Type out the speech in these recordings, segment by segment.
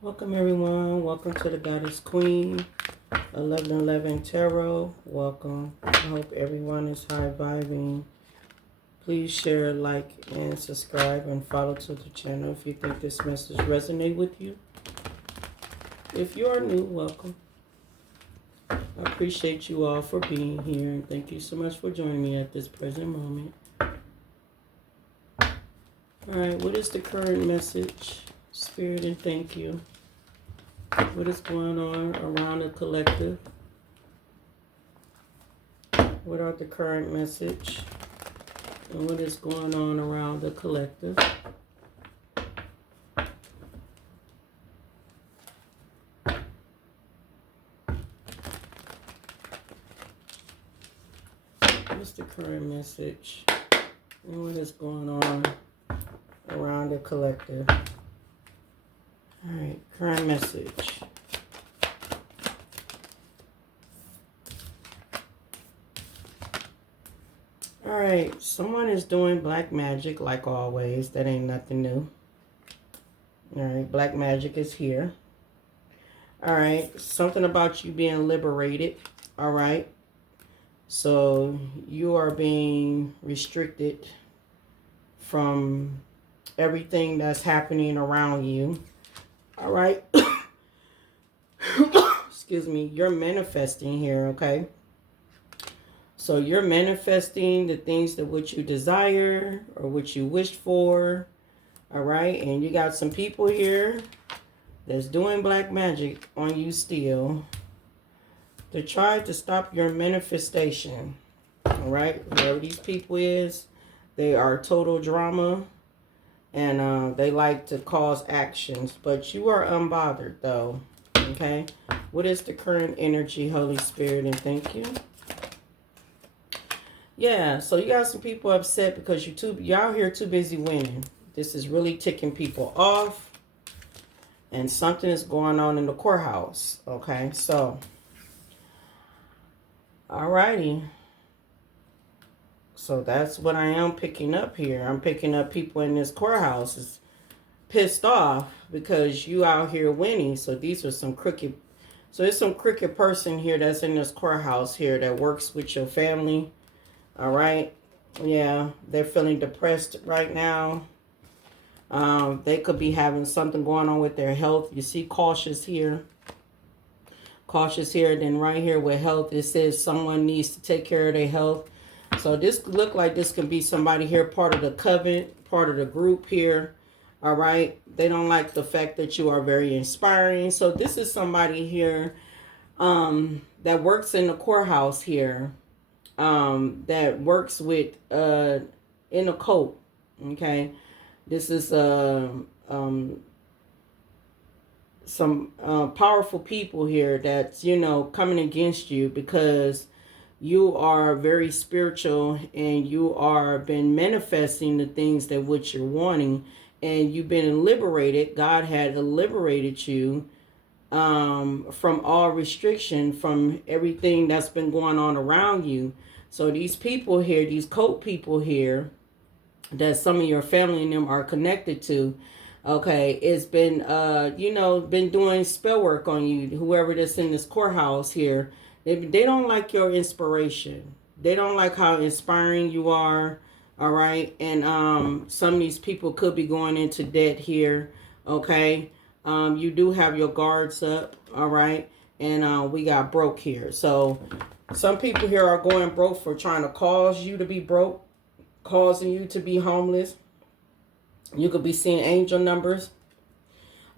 Welcome everyone. Welcome to the Goddess Queen 1111 Tarot. Welcome. I hope everyone is high vibing. Please share, like, and subscribe and follow to the channel if you think this message resonates with you. If you are new, welcome. I appreciate you all for being here and thank you so much for joining me at this present moment. Alright, what is the current message? Spirit, and thank you. What is going on around the collective? What are the current message? And what is going on around the collective? What's the current message? And what is going on around the collective? Alright, current message. Alright, someone is doing black magic like always. That ain't nothing new. Alright, black magic is here. Alright, something about you being liberated. Alright, so you are being restricted from everything that's happening around you. All right. Excuse me. You're manifesting here, okay? So you're manifesting the things that what you desire or what you wished for. All right. And you got some people here that's doing black magic on you still to try to stop your manifestation. All right. Whoever these people is, they are total drama. And they like to cause actions. But you are unbothered, though. Okay? What is the current energy, Holy Spirit? And thank you. Yeah, so you got some people upset because y'all here too busy winning. This is really ticking people off. And something is going on in the courthouse. Okay? So. Alrighty. So that's what I am picking up here. I'm picking up people in this courthouse is pissed off because you out here winning. So these are some crooked. So there's some crooked person here that's in this courthouse here that works with your family. All right. Yeah, they're feeling depressed right now. They could be having something going on with their health. You see cautious here. Cautious here. Then right here with health, it says someone needs to take care of their health. So this look like this could be somebody here, part of the covenant, part of the group here. All right. They don't like the fact that you are very inspiring. So this is somebody here that works in the courthouse here, that works with in a cult. Okay. This is some powerful people here that's, you know, coming against you because you are very spiritual and you are been manifesting the things that what you're wanting, and you've been liberated. God had liberated you from all restriction, from everything that's been going on around you. So these people here, these cult people here that some of your family and them are connected to, okay, it's been you know, been doing spell work on you. Whoever that's in this courthouse here, they don't like your inspiration. They don't like how inspiring you are. All right. And some of these people could be going into debt here. Okay. You do have your guards up. All right. And we got broke here. So some people here are going broke for trying to cause you to be broke, causing you to be homeless. You could be seeing angel numbers.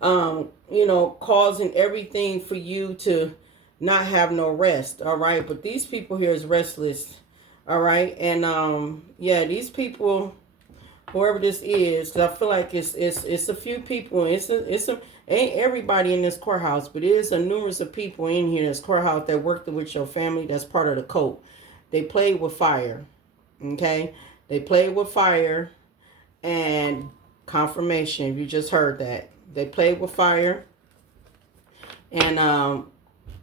You know, causing everything for you to not have no rest. All right. But these people here is restless. All right. And yeah, these people, whoever this is, 'cause I feel like it's a few people. Ain't everybody in this courthouse, but it is a numerous of people in here in this courthouse that work with your family. That's part of the cult. They played with fire. Okay. They played with fire, and confirmation. You just heard that. They played with fire. And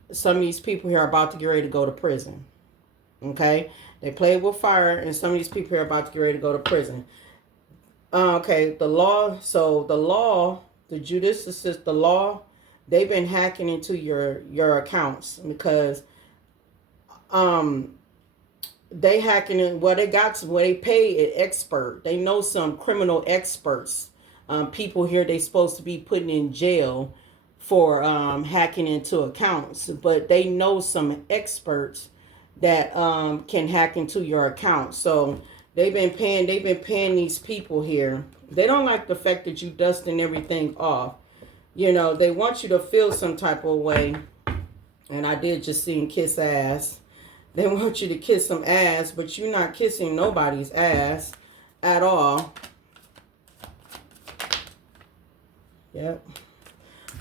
some of these people here are about to get ready to go to prison. Okay? They played with fire, and some of these people here are about to get ready to go to prison. Okay, the law. So the law, the judicial system, the law they've been hacking into your accounts because they hacking in. Well, they got some. Well, they pay an expert. They know some criminal experts. People here they supposed to be putting in jail for hacking into accounts, but they know some experts that can hack into your account. So they've been paying. They've been paying these people here. They don't like the fact that you dusting everything off. You know, they want you to feel some type of way. And I did just see him kiss ass. They want you to kiss some ass, but you're not kissing nobody's ass at all. Yep.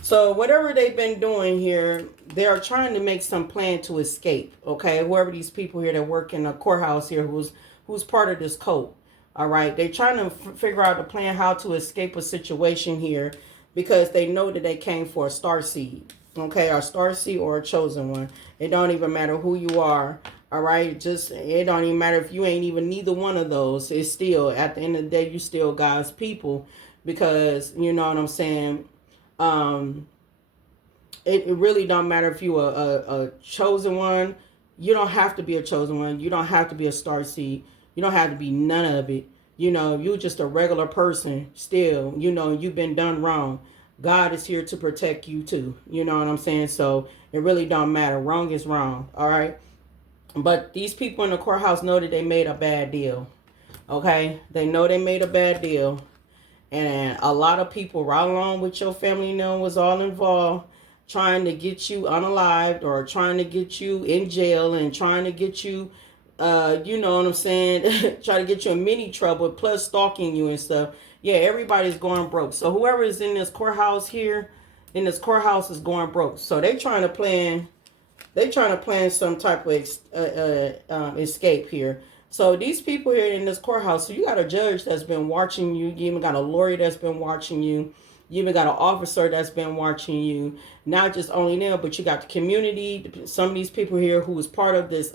So whatever they've been doing here, they are trying to make some plan to escape. Okay, whoever these people here that work in a courthouse here, who's part of this cult. All right, they're trying to figure out a plan how to escape a situation here because they know that they came for a star seed. Okay, a star seed or a chosen one. It don't even matter who you are. All right, just it don't even matter if you ain't even neither one of those. It's still at the end of the day, you still God's people because you know what I'm saying. It really don't matter if you a chosen one. You don't have to be a chosen one. You don't have to be a star seed. You don't have to be none of it. You know, you're just a regular person still. You know, you've been done wrong. God is here to protect you too. You know what I'm saying? So it really don't matter. Wrong is wrong. All right. But these people in the courthouse know that they made a bad deal. Okay. They know they made a bad deal. And a lot of people right along with your family, you know, was all involved trying to get you unalived or trying to get you in jail and trying to get you, you know what I'm saying, try to get you in many trouble, plus stalking you and stuff. Yeah, everybody's going broke. So whoever is in this courthouse here, in this courthouse is going broke. So they trying to plan some type of escape here. So these people here in this courthouse, so you got a judge that's been watching you. You even got a lawyer that's been watching you. You even got an officer that's been watching you. Not just only them, but you got the community. Some of these people here who is part of this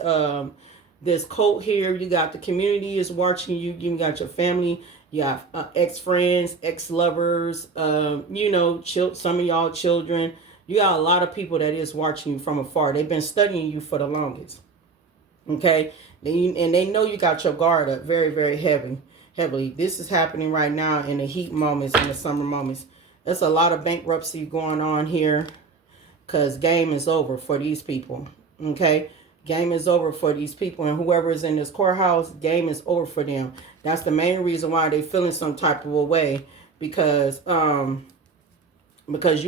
this cult here. You got the community is watching you. You got your family. You got ex-friends, ex-lovers. You know, some of y'all children. You got a lot of people that is watching you from afar. They've been studying you for the longest. Okay, and they know you got your guard up very, very heavily. This is happening right now in the heat moments, in the summer moments. There's a lot of bankruptcy going on here because game is over for these people. Okay, game is over for these people, and whoever is in this courthouse, game is over for them. That's the main reason why they feeling some type of a way because you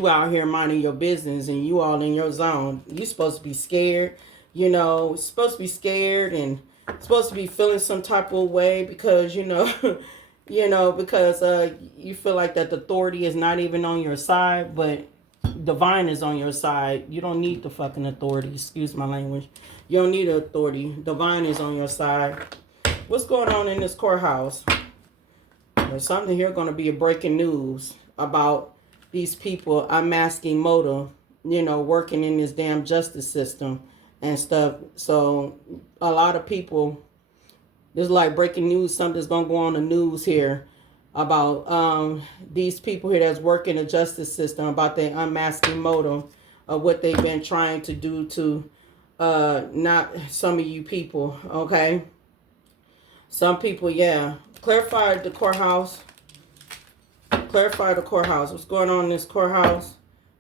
out here minding your business and you all in your zone. You supposed to be scared. You know, supposed to be scared and supposed to be feeling some type of way because, you know, because you feel like that the authority is not even on your side, but divine is on your side. You don't need the fucking authority. Excuse my language. You don't need the authority. Divine is on your side. What's going on in this courthouse? There's something here going to be a breaking news about these people unmasking motive, you know, working in this damn justice system and stuff. So a lot of people, this is like breaking news. Something's gonna go on the news here about these people here that's working the justice system, about their unmasking motive of what they've been trying to do to not some of you people. Okay, some people, yeah. Clarify the courthouse. Clarify the courthouse. What's going on in this courthouse?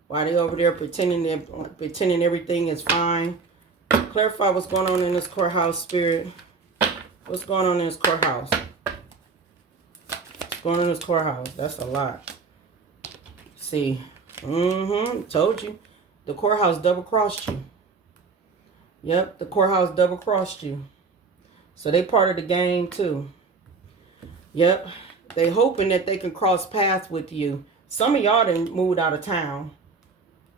Why they over there pretending everything is fine? Clarify what's going on in this courthouse, spirit. What's going on in this courthouse? What's going on in this courthouse? That's a lot. See. Told you. The courthouse double-crossed you. Yep, the courthouse double-crossed you. So they part of the game, too. Yep. They hoping that they can cross paths with you. Some of y'all done moved out of town.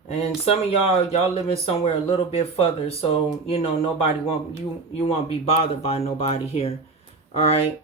And some of y'all living somewhere a little bit further, so you know nobody won't you won't be bothered by nobody here. All right.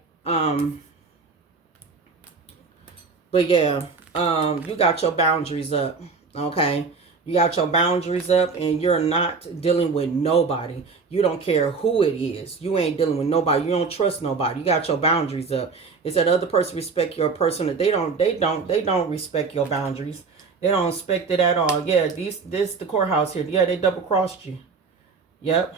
But yeah, you got your boundaries up. Okay. You got your boundaries up and you're not dealing with nobody. You don't care who it is. You ain't dealing with nobody. You don't trust nobody. You got your boundaries up. It's that other person respect your person. They don't respect your boundaries. They don't expect it at all. Yeah, this the courthouse here. Yeah, they double crossed you. Yep.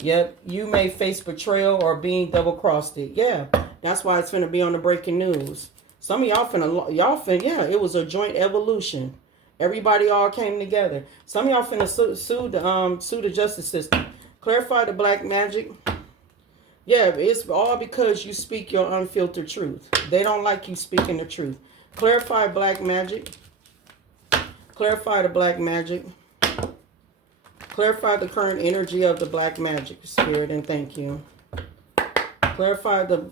Yep. You may face betrayal or being double crossed it. Yeah. That's why it's finna be on the breaking news. Some of yeah, it was a joint evolution. Everybody all came together. Some of y'all finna sue the justice system. Clarify the black magic. Yeah, it's all because you speak your unfiltered truth. They don't like you speaking the truth. Clarify black magic. Clarify the black magic. Clarify the current energy of the black magic spirit, and thank you. Clarify the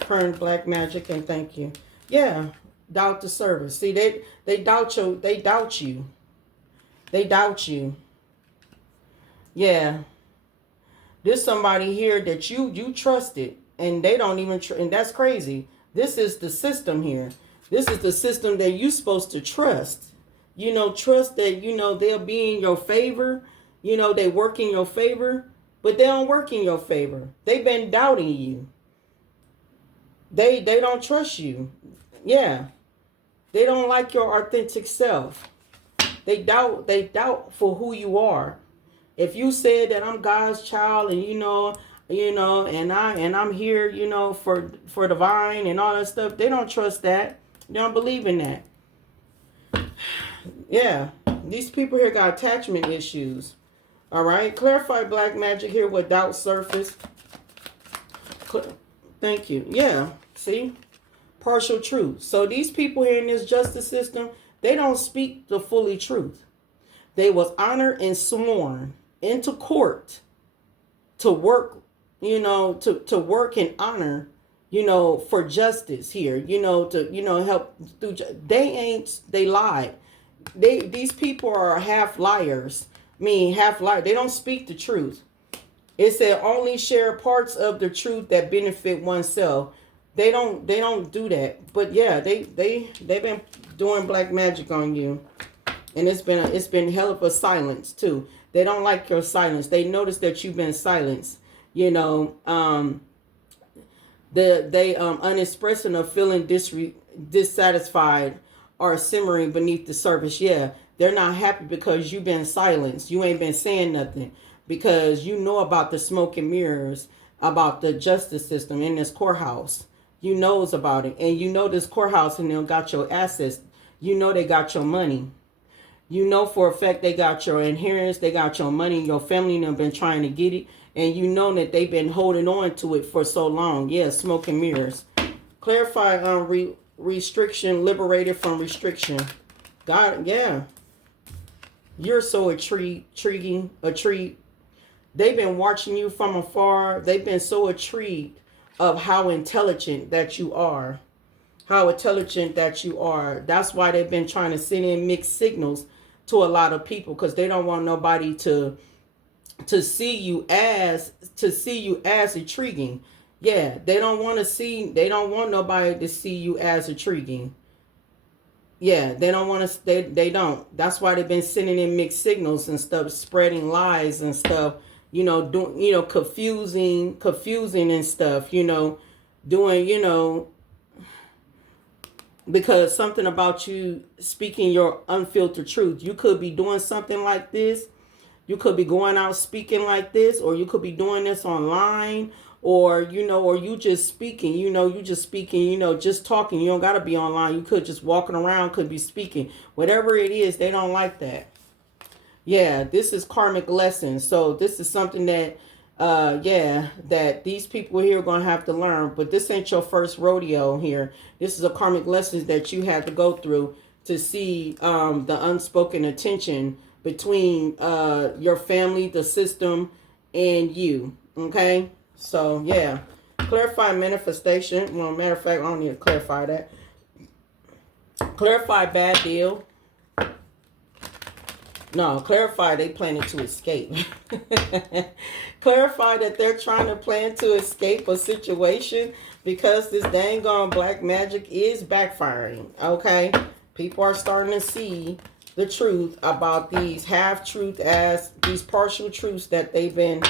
current black magic, and thank you. Yeah, doubt the service. See, they doubt you. They doubt you. They doubt you. Yeah. There's somebody here that you trusted, and they don't even and that's crazy. This is the system here. This is the system that you're supposed to trust. You know, trust that, you know, they'll be in your favor. You know, they work in your favor, but they don't work in your favor. They've been doubting you. They don't trust you. Yeah. They don't like your authentic self. They doubt for who you are. If you said that I'm God's child, and you know, and I'm here, you know, for divine and all that stuff, they don't trust that. They don't believe in that. Yeah, these people here got attachment issues. All right, clarify black magic here with doubt surface. Thank you. Yeah, see, partial truth. So these people here in this justice system, they don't speak the fully truth. They was honored and sworn into court to work, you know, to work and honor, you know, for justice here, you know, to, you know, help through. They lied. These people are half liars. Half liars. They don't speak the truth. It said only share parts of the truth that benefit oneself. They don't do that. But yeah, they've been doing black magic on you. And it's been hell of a silence too. They don't like your silence. They notice that you've been silenced. You know, they unexpressing of feeling dissatisfied or simmering beneath the surface. Yeah, they're not happy because you've been silenced. You ain't been saying nothing because you know about the smoke and mirrors, about the justice system in this courthouse. You knows about it, and you know this courthouse and them got your assets. You know they got your money. You know for a fact they got your inheritance, they got your money, your family and them been trying to get it. And you know that they've been holding on to it for so long. Yeah, smoke and mirrors. Clarify restriction, liberated from restriction. God, yeah. You're so intriguing. They've been watching you from afar. They've been so intrigued of how intelligent that you are. How intelligent that you are. That's why they've been trying to send in mixed signals to a lot of people, because they don't want nobody to see you as intriguing. Yeah, they don't want nobody to see you as intriguing. Yeah, they don't want to, they don't. That's why they've been sending in mixed signals and stuff, spreading lies and stuff, you know, doing, you know, confusing and stuff, you know, doing, you know, because something about you speaking your unfiltered truth. You could be doing something like this. You could be going out speaking like this, or you could be doing this online, or, you know, or you just speaking, you know, just talking. You don't got to be online. You could just walking around, could be speaking. Whatever it is, they don't like that. Yeah, this is karmic lessons. So this is something that, that these people here are going to have to learn. But this ain't your first rodeo here. This is a karmic lessons that you had to go through to see the unspoken attention between your family, the system, and you. Okay? So, yeah. Clarify manifestation. Well, matter of fact, I don't need to clarify that. Clarify bad deal. No, clarify they planning to escape. Clarify that they're trying to plan to escape a situation because this dang on black magic is backfiring. Okay? People are starting to see the truth about these half-truth as these partial truths that they've been,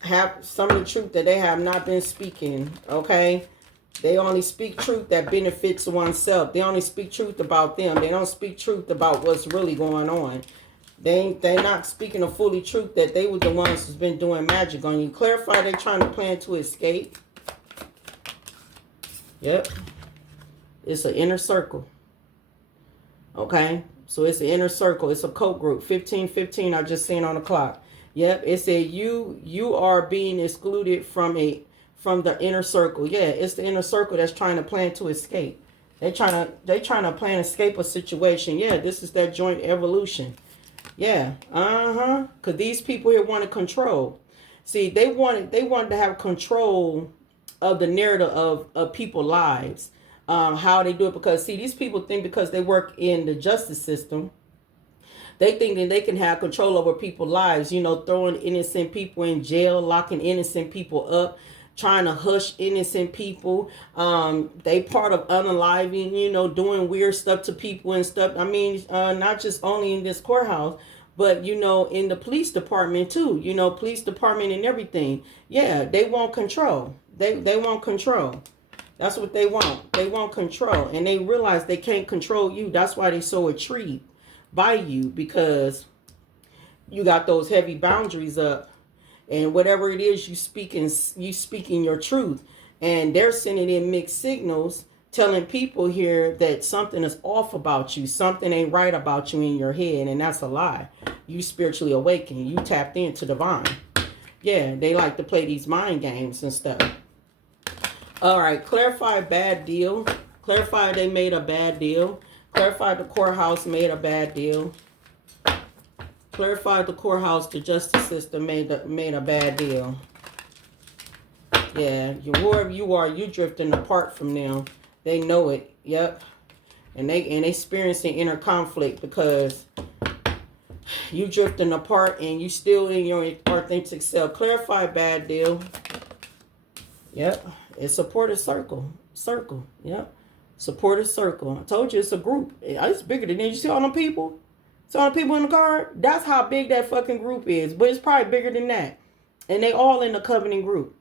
have some of the truth that they have not been speaking. Okay? They only speak truth that benefits oneself. They only speak truth about them. They don't speak truth about what's really going on. They're not speaking the fully truth that they were the ones who's been doing magic on you. Clarify they're trying to plan to escape. Yep. It's an inner circle. Okay. So it's an inner circle. It's a code group. 1515. I just seen on the clock. Yep. It said you are being excluded from the inner circle. Yeah, it's the inner circle that's trying to plan to escape. They trying to plan to escape a situation. Yeah, this is that joint evolution. Yeah, because these people here want to control. See, they wanted to have control of the narrative of people's lives, how they do it. Because see, these people think because they work in the justice system, they think that they can have control over people's lives. You know, throwing innocent people in jail, locking innocent people up, trying to hush innocent people. They part of unaliving, you know, doing weird stuff to people and stuff. I mean, not just only in this courthouse, but, you know, in the police department too, you know, police department and everything. Yeah, they want control. They want control. That's what they want. They want control. And they realize they can't control you. That's why they're so intrigued by you, because you got those heavy boundaries up. And whatever it is you speaking your truth. And they're sending in mixed signals telling people here that something is off about you. Something ain't right about you in your head. And that's a lie. You spiritually awakened. You tapped into divine. Yeah, they like to play these mind games and stuff. All right, clarify bad deal. Clarify they made a bad deal. Clarify the courthouse made a bad deal. Clarify the courthouse, the justice system made a bad deal. Yeah, whoever you are, you drifting apart from them. They know it. Yep. And they experiencing inner conflict because you drifting apart and you still in your authentic self. Clarify bad deal. Yep. It's supportive circle. Circle. Yep. Supportive circle. I told you it's a group. It's bigger than that. You see all them people? See all the people in the card? That's how big that fucking group is. But it's probably bigger than that. And they all in the covenant group.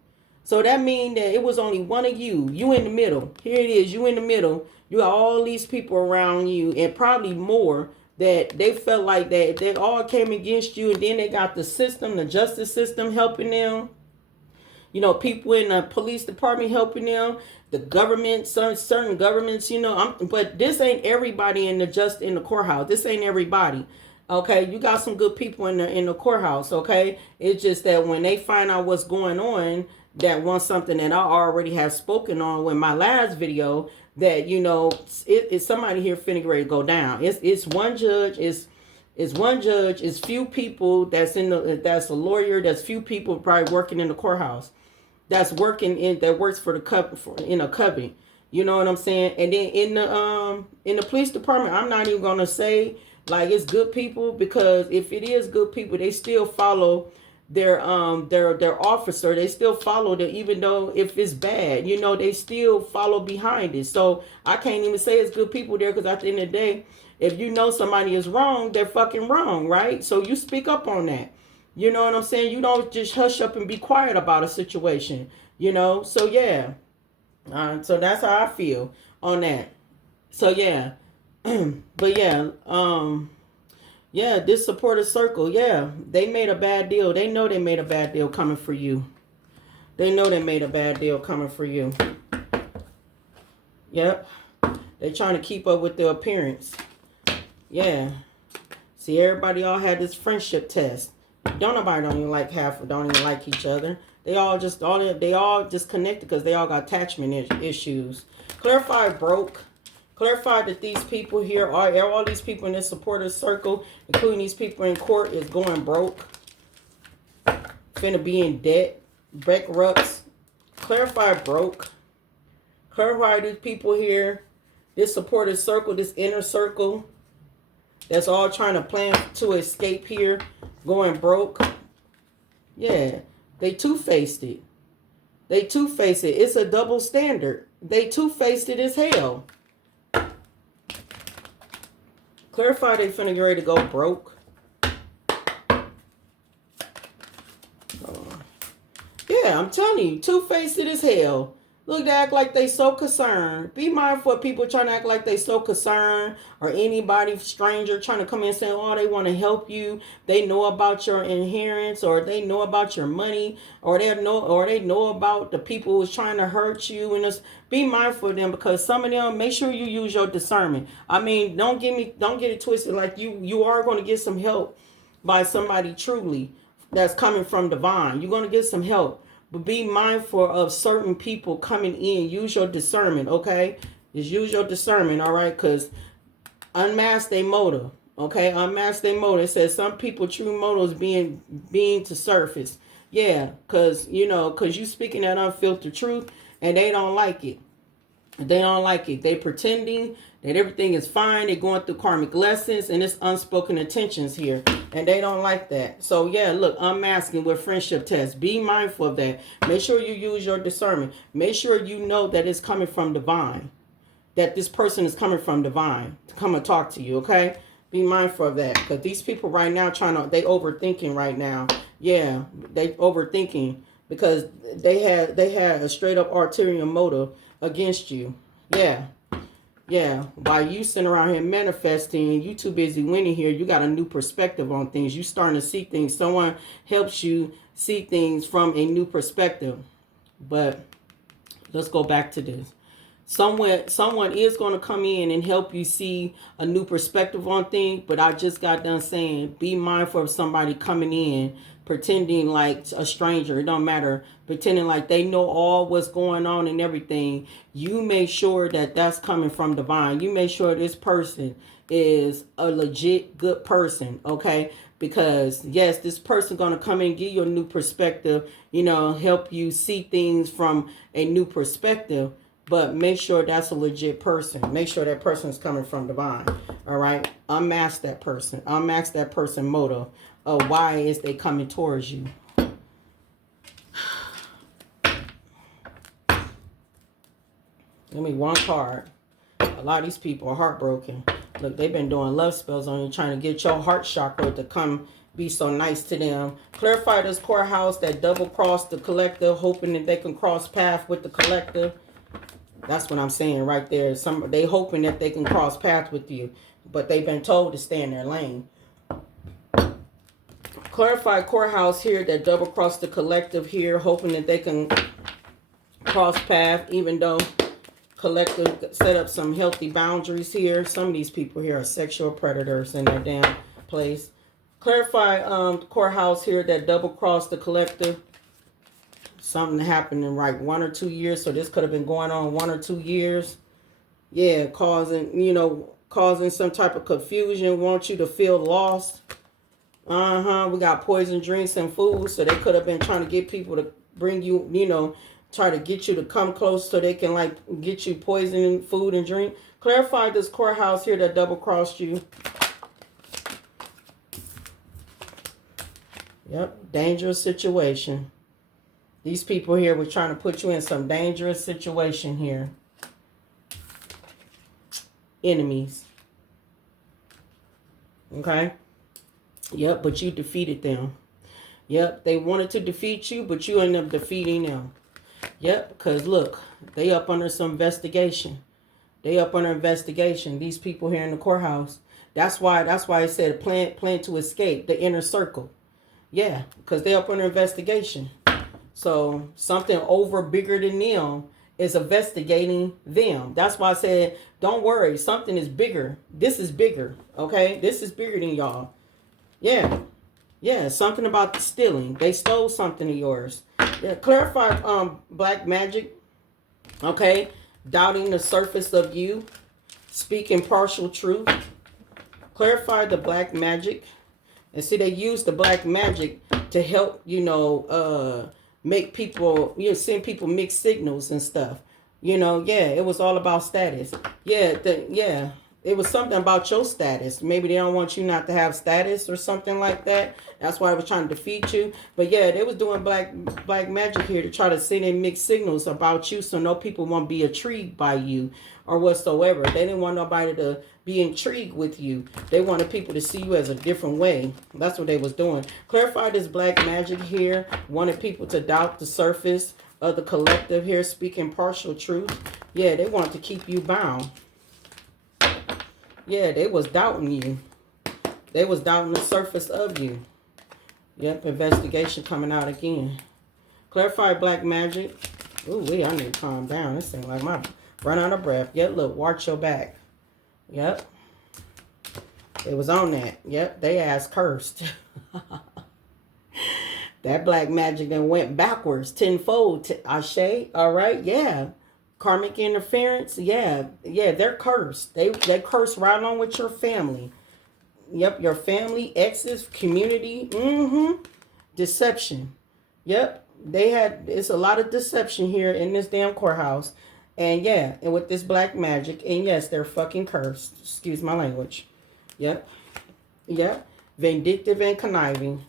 So that means that it was only one of you. You in the middle. Here it is. You in the middle. You got all these people around you. And probably more that they felt like that they all came against you. And then they got the system, the justice system helping them. You know, people in the police department helping them. The government, certain governments, you know. But this ain't everybody in the courthouse. This ain't everybody. Okay, you got some good people in the courthouse. Okay, it's just that when they find out what's going on, that wants something that I already have spoken on with my last video, that, you know, it's somebody here finna ready to go down. It's one judge. It's one judge. It's few people that's that's a lawyer. That's few people probably working in the courthouse. That works for in a covenant. You know what I'm saying? And then in the police department, I'm not even gonna say like it's good people, because if it is good people, they still follow their officer. They still follow the, even though if it's bad, you know, they still follow behind it. So I can't even say it's good people there, because at the end of the day, if you know somebody is wrong, they're fucking wrong, right? So you speak up on that. You know what I'm saying? You don't just hush up and be quiet about a situation, you know? So, yeah. So that's how I feel on that. So, yeah. But, yeah. Yeah, this supportive circle, yeah. They made a bad deal. They know they made a bad deal coming for you. They know they made a bad deal coming for you. Yep. They're trying to keep up with their appearance. Yeah. See, everybody all had this friendship test. Don't even like don't even like each other. They all just connected because they all got attachment issues. Clarify broke. Clarify that these people here all these people in this supportive circle, including these people in court, is going broke. Finna be in debt. Bankrupts. Clarify broke. Clarify these people here. This supportive circle, this inner circle, that's all trying to plan to escape here, going broke. Yeah, they two-faced it. They two-faced it. It's a double standard. They two-faced it as hell. Clarify they finna get ready to go broke. Yeah, I'm telling you, two-faced it as hell. Look, they act like they so concerned. Be mindful of people trying to act like they so concerned, or anybody stranger trying to come in and say, oh, they want to help you. They know about your inheritance, or they know about your money, or they know about the people who's trying to hurt you. And just be mindful of them, because some of them, make sure you use your discernment. I mean, don't get it twisted. Like you are going to get some help by somebody truly that's coming from divine. You're going to get some help. But be mindful of certain people coming in. Use your discernment, okay? Just use your discernment, all right? Because unmask their motive, okay? Unmask their motive. It says some people true motives being to surface. Yeah, because, because you speaking that unfiltered truth, and they don't like it. They don't like it. They pretending that everything is fine. They're going through karmic lessons, and it's unspoken intentions here. And they don't like that. So, yeah, look, unmasking with friendship test. Be mindful of that. Make sure you use your discernment. Make sure you know that it's coming from divine. That this person is coming from divine to come and talk to you, okay? Be mindful of that. Because these people right now they overthinking right now. Yeah, they overthinking because they had a straight up ulterior motive against you. Yeah, by you sitting around here manifesting, you too busy winning here. You got a new perspective on things. You starting to see things. Someone helps you see things from a new perspective. But let's go back to this. Someone is going to come in and help you see a new perspective on things. But I just got done saying, be mindful of somebody coming in pretending like a stranger. It don't matter. Pretending like they know all what's going on and everything. You make sure that that's coming from divine. You make sure this person is a legit good person, okay? Because yes, this person going to come in and give you a new perspective, help you see things from a new perspective. But make sure that's a legit person. Make sure that person is coming from divine. All right? Unmask that person. Unmask that person motive. Why is they coming towards you? Give me one card. A lot of these people are heartbroken. Look, they've been doing love spells on you, trying to get your heart chakra to come be so nice to them. Clarify this courthouse that double-crossed the collective, hoping that they can cross path with the collective. That's what I'm saying right there. They hoping that they can cross paths with you, but they've been told to stay in their lane. Clarify courthouse here that double cross the collective here, hoping that they can cross path, even though collective set up some healthy boundaries here. Some of these people here are sexual predators in their damn place. Clarify courthouse here that double cross the collective. Something happened in like 1 or 2 years. So this could have been going on 1 or 2 years. Yeah, causing some type of confusion. Want you to feel lost. We got poison drinks and food. So they could have been trying to get people to bring you, try to get you to come close so they can like get you poison food and drink. Clarify this courthouse here that double crossed you. Yep, dangerous situation. These people here were trying to put you in some dangerous situation here. Enemies. Okay? Yep, but you defeated them. Yep, they wanted to defeat you, but you ended up defeating them. Yep, because look, they up under some investigation. They up under investigation. These people here in the courthouse. That's why I said plan to escape the inner circle. Yeah, because they up under investigation. So something over bigger than them is investigating them. That's why I said, don't worry. Something is bigger. This is bigger. Okay? This is bigger than y'all. Yeah. Yeah. Something about the stealing. They stole something of yours. Yeah. Clarify black magic. Okay? Doubting the surface of you. Speaking partial truth. Clarify the black magic. And see, they use the black magic to help, make people, send people mixed signals and stuff. Yeah, it was all about status. Yeah, it was something about your status. Maybe they don't want you not to have status or something like that. That's why I was trying to defeat you. But yeah, they was doing black magic here to try to send in mixed signals about you so no people won't be intrigued by you or whatsoever. They didn't want nobody to be intrigued with you. They wanted people to see you as a different way. That's what they was doing. Clarify this black magic here. Wanted people to doubt the surface of the collective here speaking partial truth. Yeah, they want to keep you bound. Yeah, they was doubting you. They was doubting the surface of you. Yep, investigation coming out again. Clarify black magic. Ooh, I need to calm down. This thing like my run out of breath. Yep, look, watch your back. Yep. It was on that. Yep, they ass cursed. That black magic then went backwards tenfold. Ashe, all right, yeah. Karmic interference, yeah, they're cursed. They curse right on with your family. Yep, your family, exes, community, deception. Yep, it's a lot of deception here in this damn courthouse. And yeah, and with this black magic, and yes, they're fucking cursed. Excuse my language. Yep. Vindictive and conniving.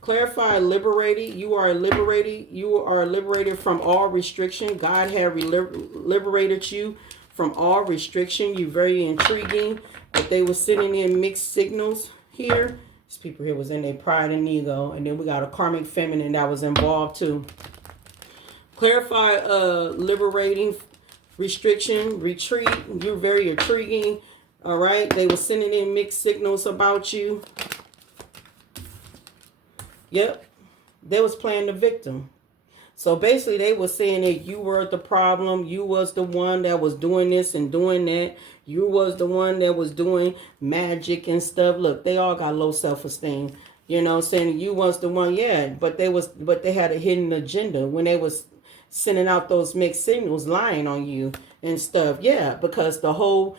Clarify, liberated. You are liberated. You are liberated from all restriction. God had liberated you from all restriction. You're very intriguing. But they were sitting in mixed signals here. These people here was in their pride and ego. And then we got a karmic feminine that was involved too. Clarify, liberating, restriction, retreat. You're very intriguing. All right. They were sending in mixed signals about you. Yep. They was playing the victim. So basically they were saying that you were the problem. You was the one that was doing this and doing that. You was the one that was doing magic and stuff. Look, they all got low self-esteem. You know, saying you was the one, yeah. But they had a hidden agenda when they was sending out those mixed signals, lying on you and stuff. Yeah, because the whole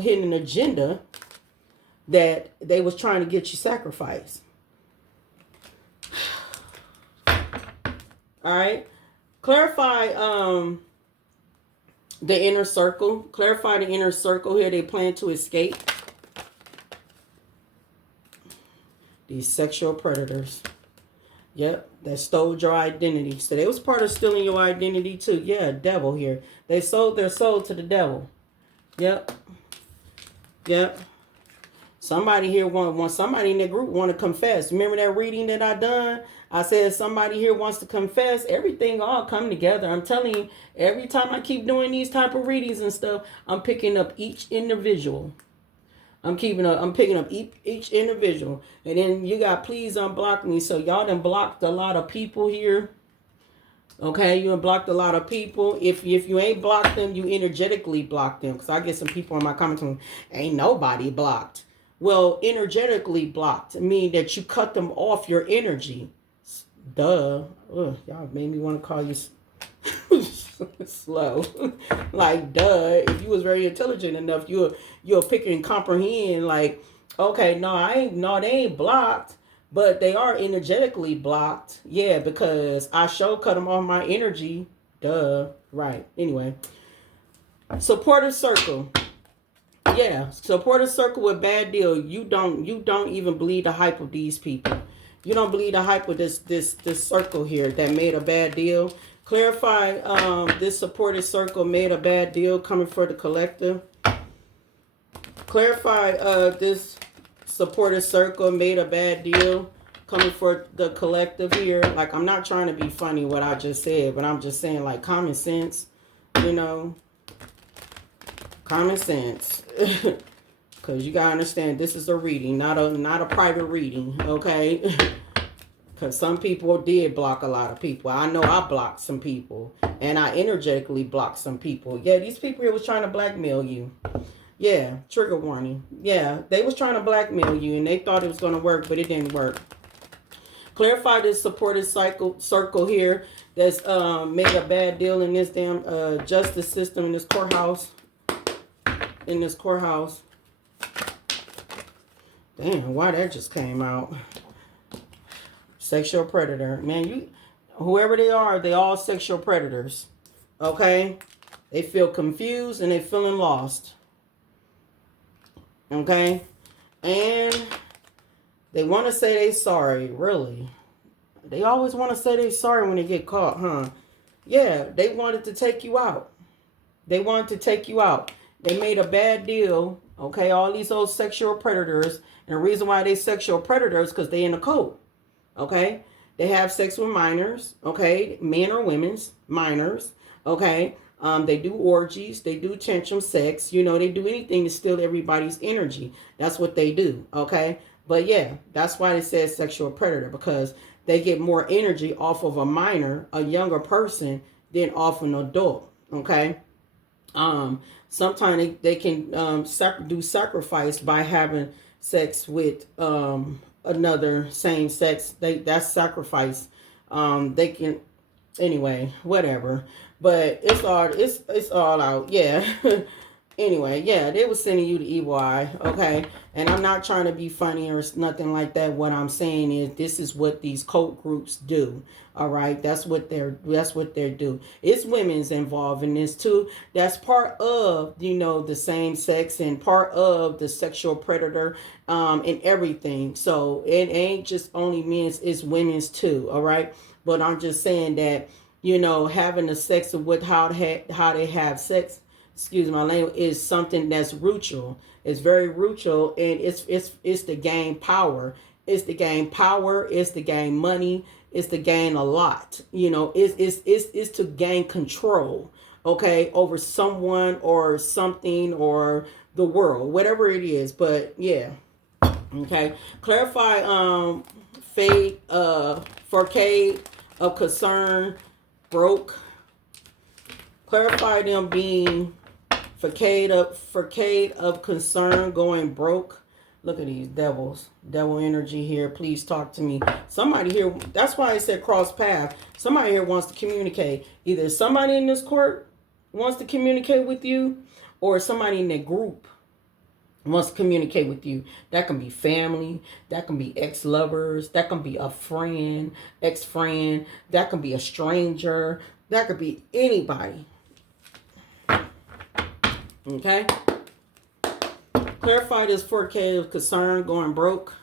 hidden agenda that they was trying to get you sacrificed. All right. Clarify the inner circle. Clarify the inner circle here. They plan to escape. These sexual predators. Yep. That stole your identity. So they was part of stealing your identity too. Yeah, devil here. They sold their soul to the devil. Yep. Somebody here somebody in the group want to confess. Remember that reading that I done? I said somebody here wants to confess. Everything all come together. I'm telling you, every time I keep doing these type of readings and stuff, I'm picking up each individual. I'm picking up each individual. And then you got please unblock me. So y'all done blocked a lot of people here. Okay, you done blocked a lot of people. If you ain't blocked them, you energetically block them. Because I get some people in my comments saying, ain't nobody blocked. Well, energetically blocked mean that you cut them off your energy. Duh. Ugh, y'all made me want to call you slow. Like, duh. If you was very intelligent enough, you'll pick and comprehend. Like, okay, they ain't blocked, but they are energetically blocked. Yeah, because I cut them off my energy. Duh. Right. Anyway, supporter circle. Yeah, supporter circle with bad deal. You don't even believe the hype of these people. You don't believe the hype of this circle here that made a bad deal. Clarify, this supported circle made a bad deal coming for the collective. Clarify, this supported circle made a bad deal coming for the collective here. Like, I'm not trying to be funny what I just said, but I'm just saying, like, common sense, you know. Common sense. Because you gotta understand, this is a reading, not a private reading, okay? Because some people did block a lot of people. I know I blocked some people. And I energetically blocked some people. Yeah, these people here was trying to blackmail you. Yeah, trigger warning. Yeah, they was trying to blackmail you. And they thought it was going to work, but it didn't work. Clarify this supported circle here that's made a bad deal in this damn justice system, in this courthouse. Damn, why that just came out. Sexual predator. Man, whoever they are, they all sexual predators. Okay? They feel confused and they feeling lost. Okay? And they want to say they sorry. Really? They always want to say they sorry when they get caught, huh? Yeah, they wanted to take you out. They wanted to take you out. They made a bad deal. Okay, all these old sexual predators. And the reason why they sexual predators because they in a cult. Okay? They have sex with minors, okay? Men or women's, minors, okay? They do orgies, they do tantrum sex, you know, they do anything to steal everybody's energy. That's what they do, okay? But yeah, that's why it says sexual predator, because they get more energy off of a minor, a younger person, than off an adult, okay? Sometimes they can do sacrifice by having sex with another same sex. That's sacrifice. They can, anyway, whatever. But it's all out. Yeah. Anyway, yeah, they were sending you the evil eye, okay? And I'm not trying to be funny or nothing like that. What I'm saying is this is what these cult groups do. All right, that's what they're do. It's women's involved in this too. That's part of, you know, the same sex and part of the sexual predator and everything. So it ain't just only men's, it's women's too. All right, but I'm just saying that, you know, having the sex with how they have sex, excuse my language, is something that's ritual. It's very ritual, and it's to gain power. It's to gain power. It's to gain money. It's to gain a lot. You know, it's to gain control, okay, over someone or something or the world, whatever it is. But yeah, okay. Clarify fade 4greed of concern broke. Clarify them being 4greed of concern going broke. Look at these devils. Devil energy here. Please talk to me. Somebody here, that's why I said cross path. Somebody here wants to communicate. Either somebody in this court wants to communicate with you, or somebody in that group wants to communicate with you. That can be family. That can be ex-lovers. That can be a friend, ex-friend. That can be a stranger. That could be anybody. Okay. Clarify this 4greed of concern going broke.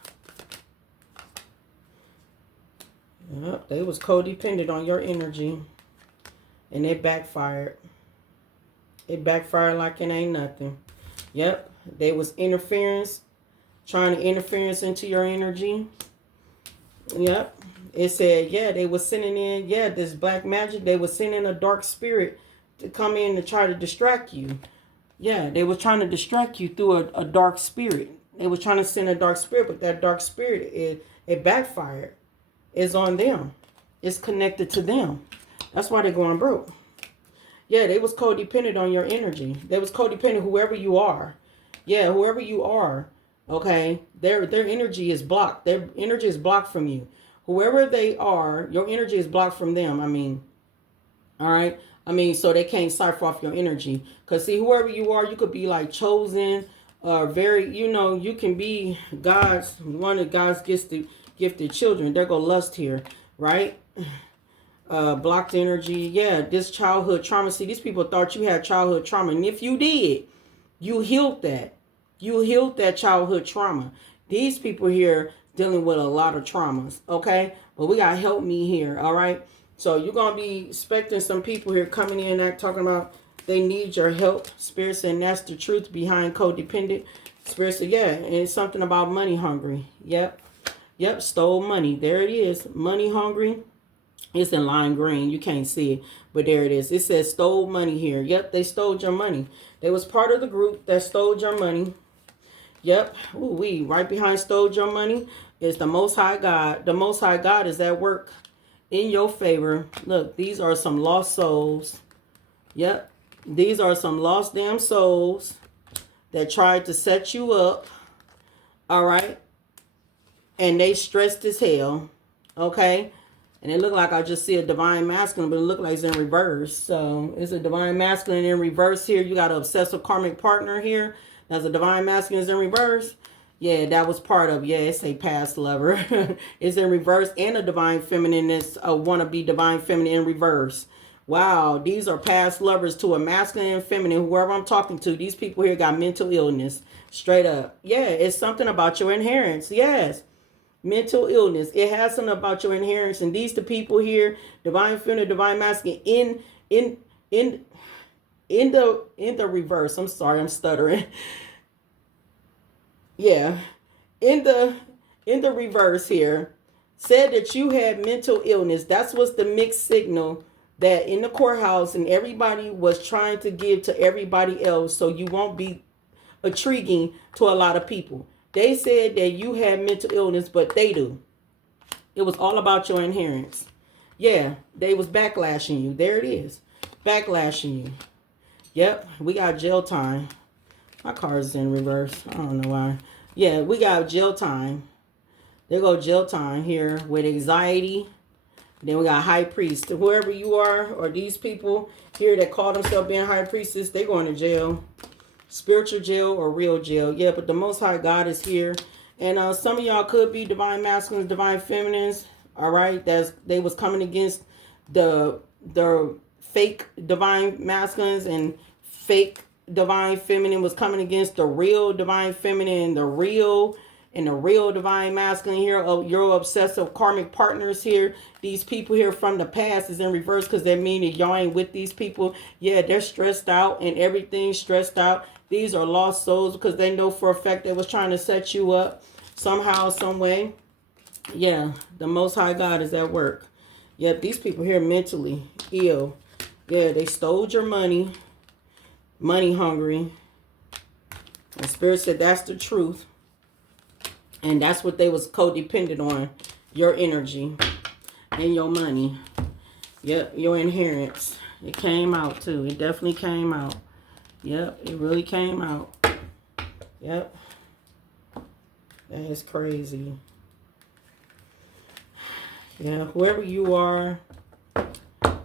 Yep, they was codependent on your energy, and it backfired. It backfired like it ain't nothing. Yep, they was interference, trying to interference into your energy. Yep, it said, yeah, they was sending in, yeah, this black magic. They was sending a dark spirit to come in to try to distract you. Yeah, they were trying to distract you through a dark spirit. They were trying to send a dark spirit, but that dark spirit, it backfired. It's on them. It's connected to them. That's why they're going broke. Yeah, they was codependent on your energy. They was codependent, whoever you are. Yeah, whoever you are, okay? Their energy is blocked. Their energy is blocked from you. Whoever they are, your energy is blocked from them. I mean, all right? I mean, so they can't cipher off your energy. Because, see, whoever you are, you could be, like, chosen, very, you know, you can be one of God's gifted children. There go lust here, right? Blocked energy. Yeah, this childhood trauma. See, these people thought you had childhood trauma. And if you did, you healed that. You healed that childhood trauma. These people here dealing with a lot of traumas, okay? But we got to help me here, all right? So you're going to be expecting some people here coming in and talking about they need your help. Spirit saying that's the truth behind codependent. Spirit said, yeah, and it's something about money hungry. Yep. Yep, stole money. There it is. Money hungry. It's in lime green. You can't see it, but there it is. It says stole money here. Yep, they stole your money. They was part of the group that stole your money. Yep. Ooh, right behind stole your money is the Most High God. The Most High God is at work in your favor. Look, these are some lost souls. Yep. These are some lost damn souls that tried to set you up. All right. And they stressed as hell. Okay. And it looked like I just see a divine masculine, but it looked like it's in reverse. So it's a divine masculine in reverse here. You got an obsessive karmic partner here. That's a divine masculine is in reverse. Yeah, that was part of, yeah, it's a past lover. It's in reverse, and a divine feminine is a wannabe divine feminine in reverse. Wow, these are past lovers to a masculine and feminine, whoever I'm talking to. These people here got mental illness, straight up. Yeah, it's something about your inheritance. Yes, mental illness. It has something about your inheritance. And these the people here, divine feminine, divine masculine, in the reverse. I'm sorry, I'm stuttering. Yeah, in the reverse here, said that you had mental illness. That's what's the mixed signal that in the courthouse, and everybody was trying to give to everybody else so you won't be intriguing to a lot of people. They said that you had mental illness, but they do. It was all about your inheritance. Yeah, they was backlashing you. There it is. Backlashing you. Yep, we got jail time. My car's in reverse. I don't know why. Yeah, we got jail time. There go jail time here with anxiety. Then we got high priest. Whoever you are, or these people here that call themselves being high priestess, they going to jail. Spiritual jail or real jail. Yeah, but the Most High God is here. And some of y'all could be divine masculines, divine feminines. All right, they was coming against the fake divine masculines, and fake divine feminine was coming against the real divine feminine, the real divine masculine here. Your obsessive karmic partners here. These people here from the past is in reverse, because that means that y'all ain't with these people. Yeah, they're stressed out and everything's stressed out. These are lost souls because they know for a fact they was trying to set you up somehow, some way. Yeah, the Most High God is at work. Yep, these people here mentally ill. Yeah, they stole your money. Money hungry. And Spirit said that's the truth. And that's what they was codependent on. Your energy and your money. Yep, your inheritance. It came out too. It definitely came out. Yep, it really came out. Yep. That is crazy. Yeah, whoever you are,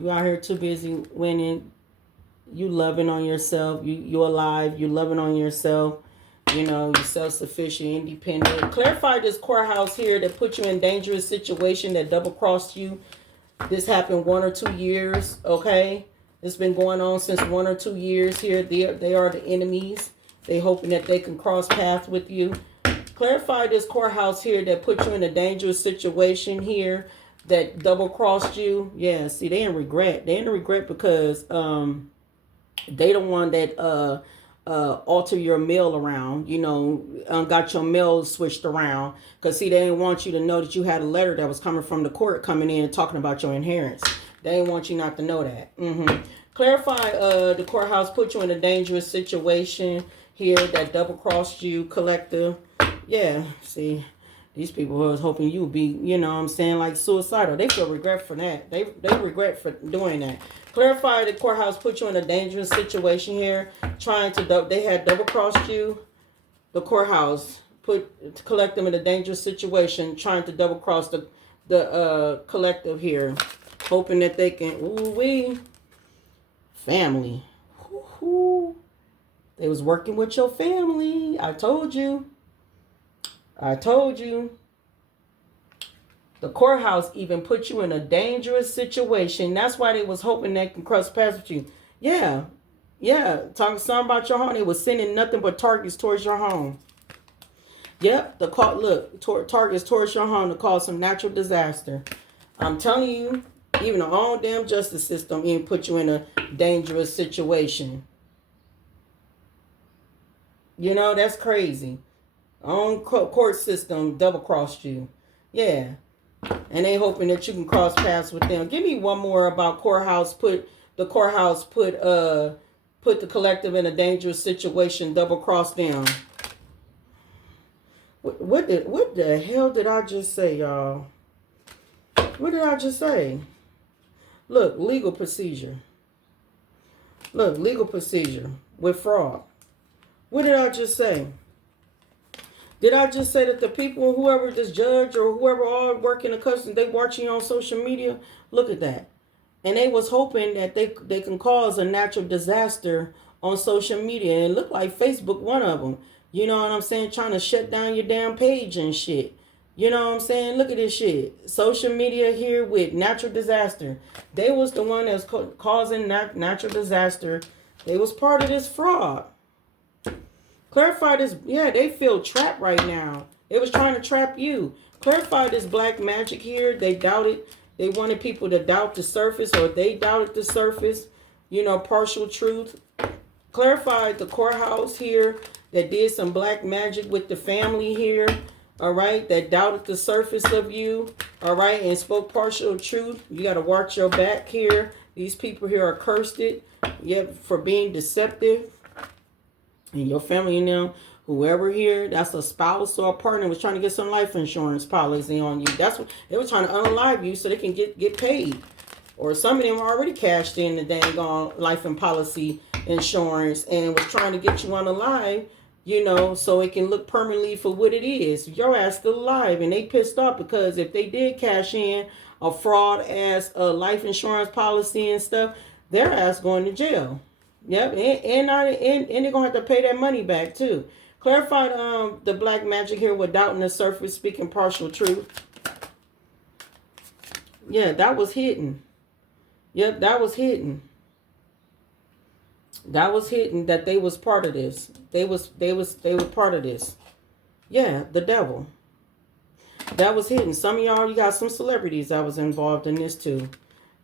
you out here too busy winning. You loving on yourself. You alive. You loving on yourself. You know, you're self-sufficient, independent. Clarify this courthouse here that put you in dangerous situation, that double-crossed you. This happened 1 or 2 years, okay? It's been going on since 1 or 2 years here. They are the enemies. They hoping that they can cross paths with you. Clarify this courthouse here that put you in a dangerous situation here, that double-crossed you. Yeah, see, they in regret. They in regret because they the one that alter your mail around, you know, got your mail switched around, because see, they didn't want you to know that you had a letter that was coming from the court coming in and talking about your inheritance. They didn't want you not to know that. Clarify the courthouse put you in a dangerous situation here, that double crossed you, collective. Yeah, see, these people who was hoping you would be, you know what I'm saying, like suicidal. They feel regret for that. They regret for doing that. Clarify the courthouse put you in a dangerous situation here, trying to, they had double-crossed you. The courthouse collect them in a dangerous situation, trying to double-cross the collective here, hoping that they can, family. They was working with your family. I told you. The courthouse even put you in a dangerous situation. That's why they was hoping they can cross paths with you. Yeah. Talking something about your home. They was sending nothing but targets towards your home. Yep. Targets towards your home to cause some natural disaster. I'm telling you, even the own damn justice system even put you in a dangerous situation. You know, that's crazy. Own court system double-crossed you. Yeah. And they hoping that you can cross paths with them. Give me one more about courthouse. Put the collective in a dangerous situation. Double-cross them. What the hell did I just say, y'all? What did I just say? Look, legal procedure. Look, legal procedure with fraud. What did I just say? Did I just say that the people, whoever this judge or whoever all working the customs, they watching you on social media? Look at that. And they was hoping that they can cause a natural disaster on social media. And it looked like Facebook, one of them. You know what I'm saying? Trying to shut down your damn page and shit. You know what I'm saying? Look at this shit. Social media here with natural disaster. They was the one that's causing natural disaster. They was part of this fraud. Clarify this. Yeah, they feel trapped right now. They was trying to trap you. Clarify this black magic here. They doubted. They wanted people to doubt the surface, or they doubted the surface. You know, partial truth. Clarify the courthouse here that did some black magic with the family here. all right, that doubted the surface of you, all right, and spoke partial truth. You got to watch your back here. These people here are cursed, for being deceptive. And your family, whoever here, that's a spouse or a partner, was trying to get some life insurance policy on you. That's what they were trying to unalive you so they can get paid. Or some of them already cashed in the dang on life and policy insurance and was trying to get you unalive, so it can look permanently for what it is. Your ass still alive, and they pissed off because if they did cash in a fraud ass life insurance policy and stuff, their ass going to jail. Yep, and they're gonna have to pay that money back too. Clarified the black magic here with doubting the surface, speaking partial truth. Yeah, that was hidden. Yep, that was hidden. That was hidden that they was part of this. They were part of this. Yeah, the devil. That was hidden. Some of y'all, you got some celebrities that was involved in this too.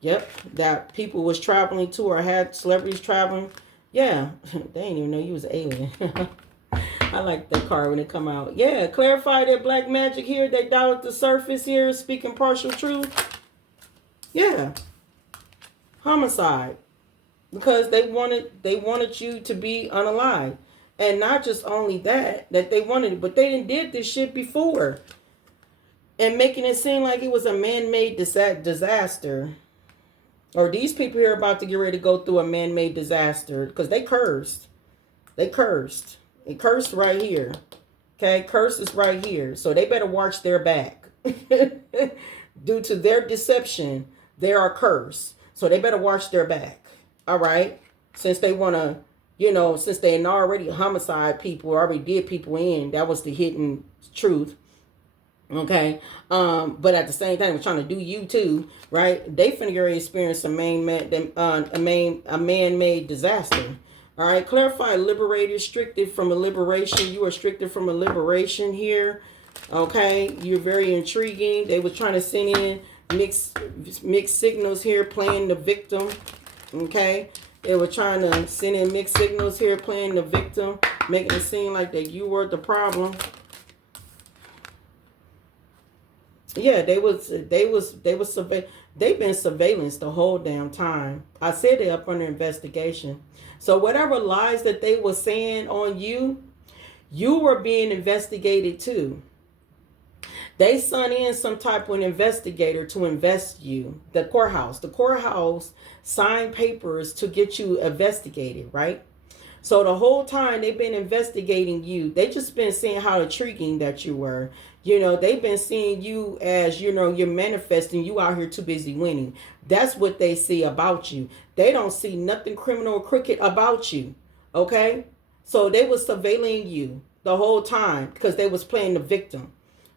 Yep, that people was traveling to or had celebrities traveling. Yeah, they didn't even know you was an alien. I like that card when it come out. Yeah, clarify that black magic here. They doubted the surface here, speaking partial truth. Yeah, homicide, because they wanted you to be unalive, and not just only that they wanted it, but they didn't did this shit before, and making it seem like it was a man-made disaster. Or these people here are about to get ready to go through a man-made disaster because they cursed. They cursed. It cursed right here. Okay, curse is right here. So they better watch their back. Due to their deception, they are cursed. So they better watch their back. All right? Since they want to, since they already homicide people, already did people in, that was the hidden truth. Okay, but at the same time, we're trying to do you too, right? They finna already experience a man-made disaster. All right, clarify liberated, restricted from a liberation. You are restricted from a liberation here. Okay, you're very intriguing. They were trying to send in mixed signals here, playing the victim. Okay, they were trying to send in mixed signals here, playing the victim, making it seem like that you were the problem. Yeah, they've been surveillance the whole damn time. I said they're up under investigation. So whatever lies that they were saying on you, you were being investigated too. They sent in some type of investigator to invest you. The courthouse signed papers to get you investigated, right? So the whole time they've been investigating you. They just been seeing how intriguing that you were. They've been seeing you as, you're manifesting. You out here too busy winning. That's what they see about you. They don't see nothing criminal or crooked about you. Okay? So they was surveilling you the whole time because they was playing the victim.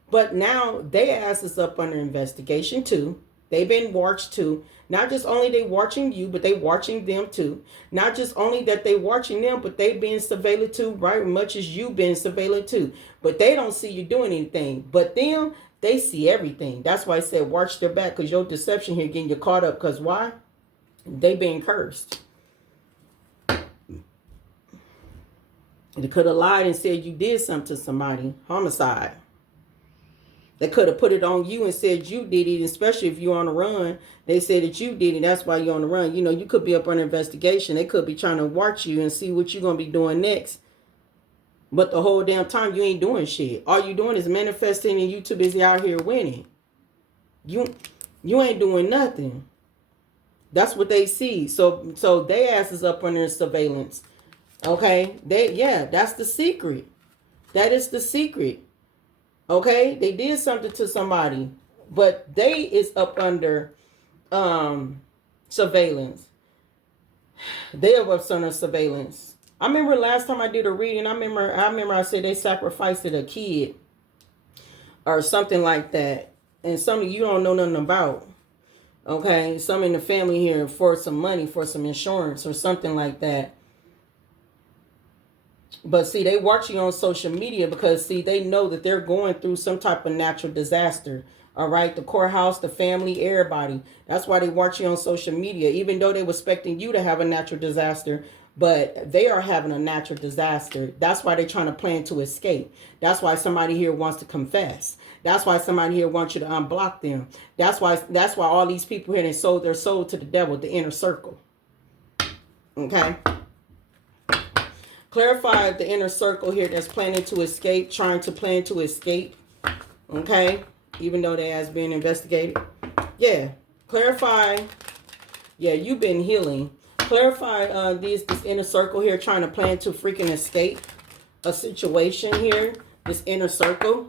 But now they ass is up under investigation too. They've been watched too. Not just only they watching you, but they watching them too. Not just only that they watching them, but they being surveilled too, right? Much as you been surveilled too. But they don't see you doing anything. But them, they see everything. That's why I said watch their back, because your deception here getting you caught up. Because why? They being cursed. They could have lied and said you did something to somebody. Homicide. They could have put it on you and said you did it, especially if you're on the run. They said that you did it. That's why you're on the run. You could be up under investigation. They could be trying to watch you and see what you're going to be doing next. But the whole damn time, you ain't doing shit. All you doing is manifesting, and you too busy out here winning. You ain't doing nothing. That's what they see. So they ass is up under surveillance. Okay? That's the secret. That is the secret. Okay, they did something to somebody, but they is up under surveillance. They are up under surveillance. I remember last time I did a reading, I remember I said they sacrificed a kid or something like that. And some of you don't know nothing about. Okay, some in the family here for some money, for some insurance or something like that. But see, they watch you on social media because, see, they know that they're going through some type of natural disaster. All right. The courthouse, the family, everybody. That's why they watch you on social media, even though they were expecting you to have a natural disaster. but they are having a natural disaster. That's why they're trying to plan to escape. That's why somebody here wants to confess. That's why somebody here wants you to unblock them. That's why all these people here, they sold their soul to the devil, the inner circle. Okay. Clarify the inner circle here that's planning to escape, trying to plan to escape. Okay. Even though they has been investigated. Yeah. Clarify. Yeah, you've been healing. Clarify this inner circle here trying to plan to freaking escape a situation here. This inner circle.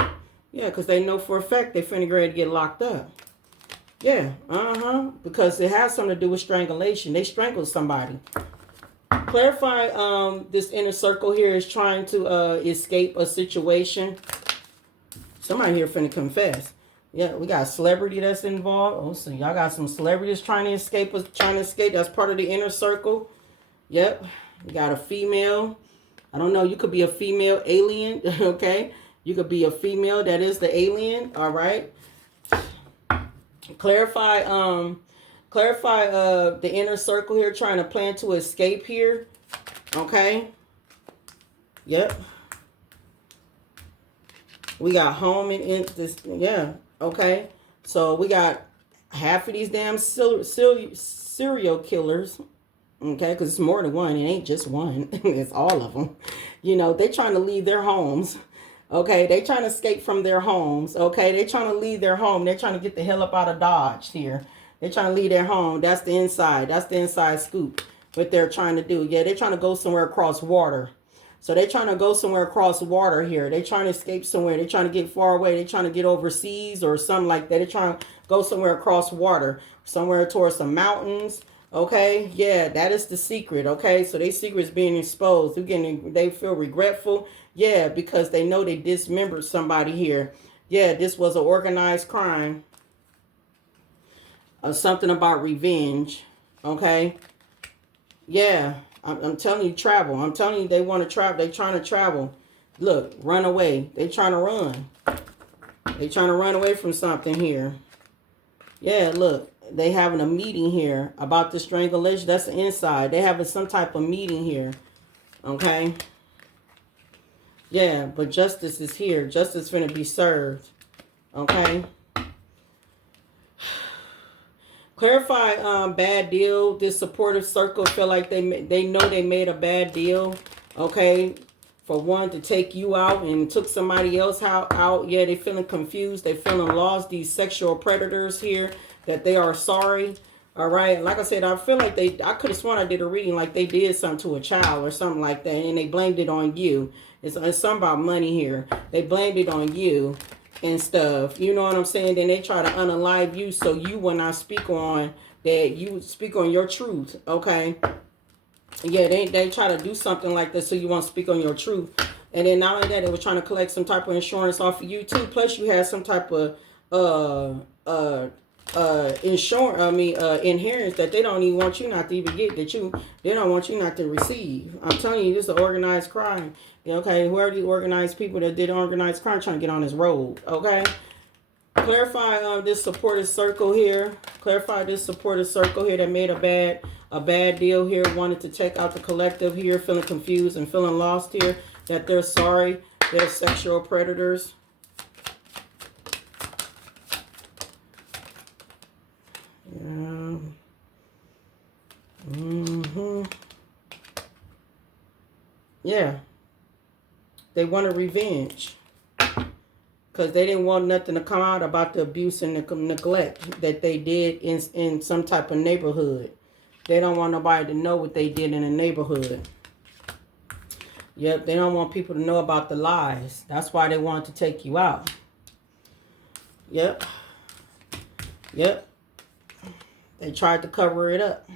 Yeah, because they know for a fact they're finna get ready to get locked up. Yeah, because it has something to do with strangulation. They strangled somebody. Clarify this inner circle here is trying to escape a situation. Somebody here finna confess. Yeah, we got a celebrity that's involved. Oh, so y'all got some celebrities trying to escape. That's part of the inner circle. Yep. We got a female. I don't know. You could be a female alien. Okay. You could be a female that is the alien. All right. Clarify the inner circle here trying to plan to escape here. Okay. Yep. We got home in this. Yeah. Okay. So we got half of these damn serial killers. Okay. Because it's more than one. It ain't just one. It's all of them. You know, they trying to leave their homes. Okay. They trying to escape from their homes. Okay. They trying to leave their home. They're trying to get the hell up out of Dodge here. They're trying to leave their home. That's the inside. That's the inside scoop. What they're trying to do. Yeah. They're trying to go somewhere across water. So they're trying to go somewhere across water here. They're trying to escape somewhere. They're trying to get far away. They're trying to get overseas or something like that. They're trying to go somewhere across water. Somewhere towards some mountains. Okay. Yeah, that is the secret. Okay. So their secret is being exposed. They feel regretful. Yeah, because they know they dismembered somebody here. Yeah, this was an organized crime. Something about revenge. Okay. Yeah. I'm telling you, travel. I'm telling you, they want to travel. They're trying to travel. Look, run away. They're trying to run. They're trying to run away from something here. Yeah, look. They having a meeting here about the strangulation. That's the inside. They having some type of meeting here. Okay. Yeah, but justice is here. Justice is going to be served. Okay. Clarify bad deal. This supportive circle feel like they know they made a bad deal. Okay. For one to take you out and took somebody else out. Yeah, they feeling confused. They feeling lost. These sexual predators here that they are sorry. All right. Like I said, I feel like I could have sworn I did a reading like they did something to a child or something like that. And they blamed it on you. It's something about money here. They blamed it on you. And stuff, you know what I'm saying? Then they try to unalive you so you will not speak on that. You speak on your truth, okay? Yeah, they try to do something like this so you won't speak on your truth. And then not only that, they were trying to collect some type of insurance off of you too. Plus, you had some type of inheritance that they don't even want you not to even get. They don't want you not to receive. I'm telling you, this is an organized crime. Okay, who are these organized people that did organized crime trying to get on this road? Okay, clarify this supportive circle here. Clarify this supportive circle here that made a bad deal here. Wanted to check out the collective here, feeling confused and feeling lost here. That they're sorry. They're sexual predators. Yeah. Yeah. They wanted revenge because they didn't want nothing to come out about the abuse and the neglect that they did in some type of neighborhood. They don't want nobody to know what they did in the neighborhood. Yep, they don't want people to know about the lies. That's why they wanted to take you out. Yep. Yep. They tried to cover it up.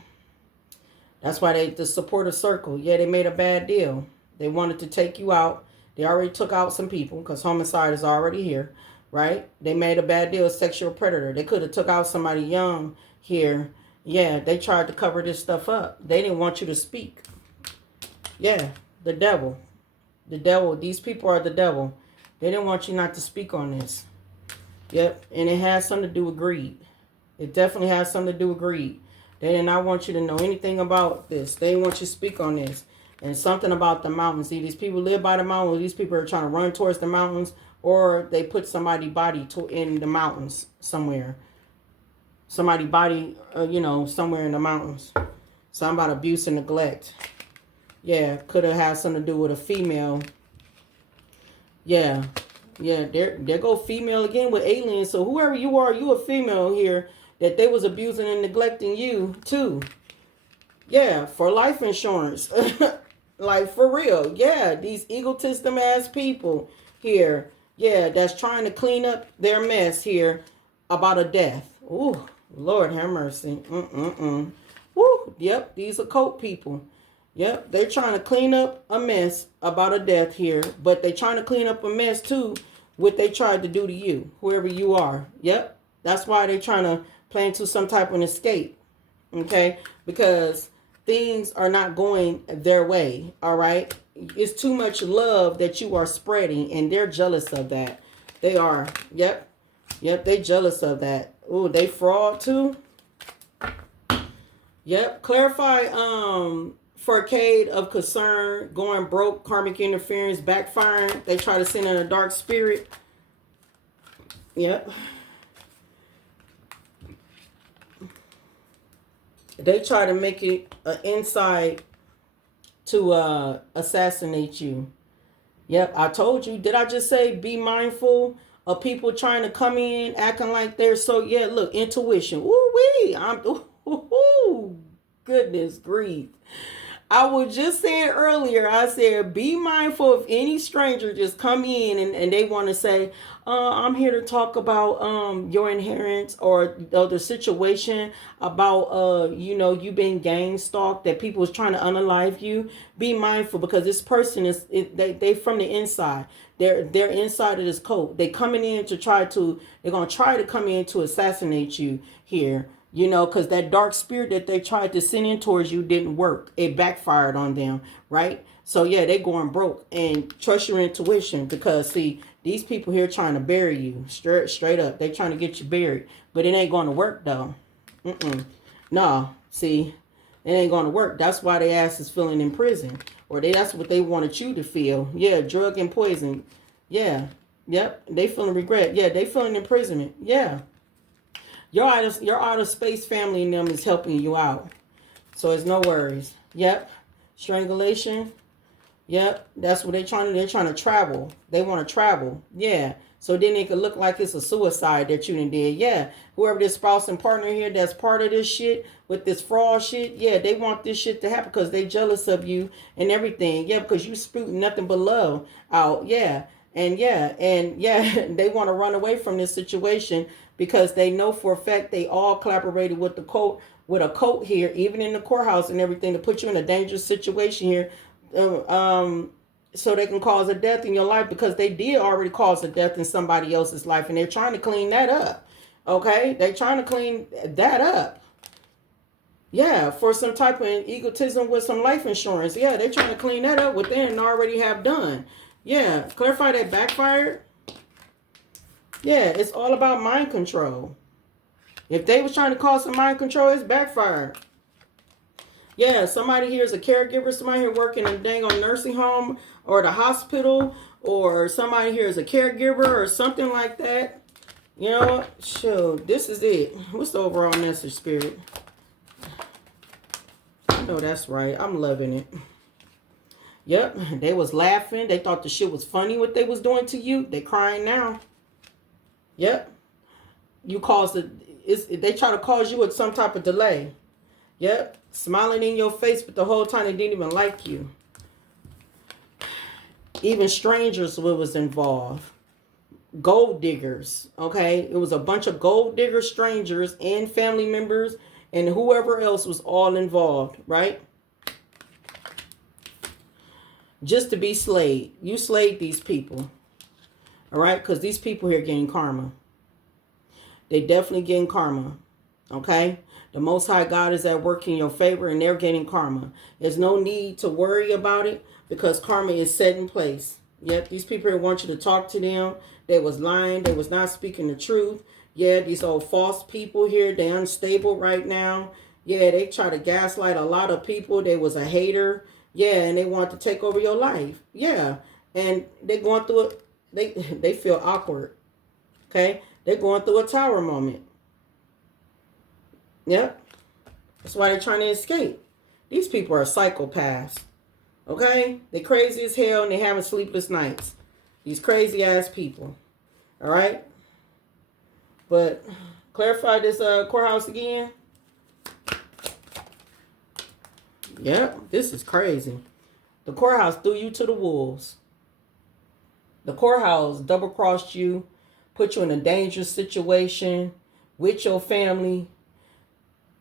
That's why the supportive circle. Yeah, they made a bad deal. They wanted to take you out. They already took out some people because homicide is already here, right? They made a bad deal, sexual predator. They could have took out somebody young here. Yeah, they tried to cover this stuff up. They didn't want you to speak. Yeah, the devil. The devil. These people are the devil. They didn't want you not to speak on this. Yep, and it has something to do with greed. It definitely has something to do with greed. They did not want you to know anything about this. They want you to speak on this. And something about the mountains. See, these people live by the mountains. These people are trying to run towards the mountains, or they put somebody's body in the mountains somewhere. Somebody's body, somewhere in the mountains. Something about abuse and neglect. Yeah, could have had something to do with a female. Yeah, there go female again with aliens. So whoever you are, you a female here, that they was abusing and neglecting you too. Yeah, for life insurance. Like, for real. Yeah, these egotistic ass people here. Yeah, that's trying to clean up their mess here about a death. Ooh, Lord have mercy. Woo, yep, these are cult people. Yep, they're trying to clean up a mess about a death here, but they're trying to clean up a mess too, what they tried to do to you, whoever you are. Yep, that's why they're trying to plan to some type of escape, okay? Because things are not going their way, all right? It's too much love that you are spreading, and they're jealous of that. They are. Yep, they jealous of that. Ooh, they fraud too. Yep, clarify, 4greed of concern, going broke, karmic interference, backfiring. They try to send in a dark spirit. Yep. They try to make it an inside to assassinate you. Yep, I told you. Did I just say be mindful of people trying to come in acting like they're so? Yeah, look, intuition. Ooh wee. Goodness grief. I was just saying earlier, I said, be mindful if any stranger just come in and they want to say, I'm here to talk about your inheritance or the situation about, you've been gang stalked, that people is trying to unalive you. Be mindful, because this person they from the inside. They're inside of this cult. They coming in to they're going to try to come in to assassinate you here. Because that dark spirit that they tried to send in towards you didn't work. It backfired on them, right? So, yeah, they going broke. And trust your intuition, because, see, these people here trying to bury you. Straight up. They trying to get you buried. But it ain't going to work, though. No, see, it ain't going to work. That's why their ass is feeling in prison. Or that's what they wanted you to feel. Yeah, drug and poison. Yeah. Yep. They feeling regret. Yeah, they feeling imprisonment. Yeah. Your outer space family and them is helping you out. So it's no worries. Yep. Strangulation. Yep. That's what they're trying to travel. They want to travel. Yeah. So then it could look like it's a suicide that you done did. Yeah. Whoever this spouse and partner here that's part of this shit with this fraud shit. Yeah. They want this shit to happen because they jealous of you and everything. Yeah. Because you spewing nothing but love out. Yeah. And they want to run away from this situation, because they know for a fact they all collaborated with a cult here, even in the courthouse and everything, to put you in a dangerous situation here, so they can cause a death in your life, because they did already cause a death in somebody else's life, and they're trying to clean that up. Okay, they're trying to clean that up. Yeah, for some type of egotism with some life insurance. Yeah, they're trying to clean that up, what they already have done. Yeah, clarify that backfired. Yeah, it's all about mind control. If they was trying to cause some mind control, it's backfired. Yeah, somebody here is a caregiver. Somebody here working in a dang on nursing home or the hospital. Or somebody here is a caregiver or something like that. You know what? Sure, this is it. What's the overall message, Spirit? I know that's right. I'm loving it. Yep, they was laughing. They thought the shit was funny what they was doing to you. They crying now. Yep. You caused it. They try to cause you with some type of delay. Yep. Smiling in your face, but the whole time they didn't even like you. Even strangers was involved. Gold diggers. Okay. It was a bunch of gold digger strangers and family members and whoever else was all involved, right? Just to be slayed. You slayed these people. All right? Because these people here getting karma. They definitely getting karma. Okay? The Most High God is at work in your favor, and they're getting karma. There's no need to worry about it, because karma is set in place. Yep, these people here want you to talk to them. They was lying. They was not speaking the truth. Yeah, these old false people here, they're unstable right now. Yeah, they try to gaslight a lot of people. They was a hater. Yeah, and they want to take over your life. Yeah, and they going through it. They feel awkward. Okay, they're going through a tower moment. Yep, that's why they're trying to escape. These people are psychopaths. Okay, they crazy as hell and they having sleepless nights. These crazy ass people. All right, but clarify this courthouse again. Yep, this is crazy. The courthouse threw you to the wolves. The courthouse double crossed you, put you in a dangerous situation with your family.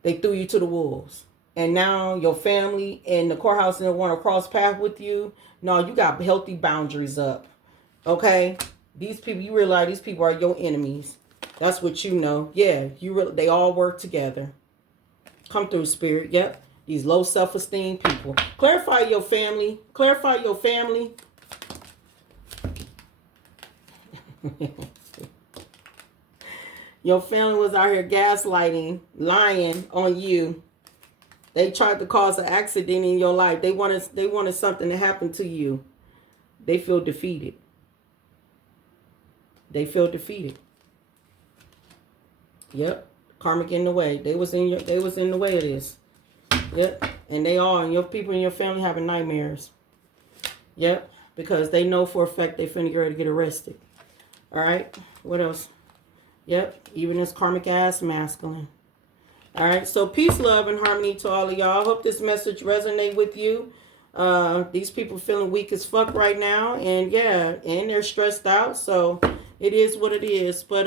They threw you to the wolves. And now your family and the courthouse didn't want to cross paths with you. No, you got healthy boundaries up. Okay? These people, you realize these people are your enemies. That's what you know. Yeah, they all work together. Come through, spirit. Yep. These low self-esteem people. Clarify your family. Clarify your family. Your family was out here gaslighting, lying on you. They tried to cause an accident in your life. They wanted something to happen to you. They feel defeated. They feel defeated. Yep. Karmic in the way. They was in the way of this. Yep. And your people in your family having nightmares. Yep. Because they know for a fact they finna get ready to get arrested. Alright. What else? Yep. Even this karmic ass masculine. Alright. So peace, love, and harmony to all of y'all. I hope this message resonate with you. These people feeling weak as fuck right now. And yeah, and they're stressed out. So it is what it is. But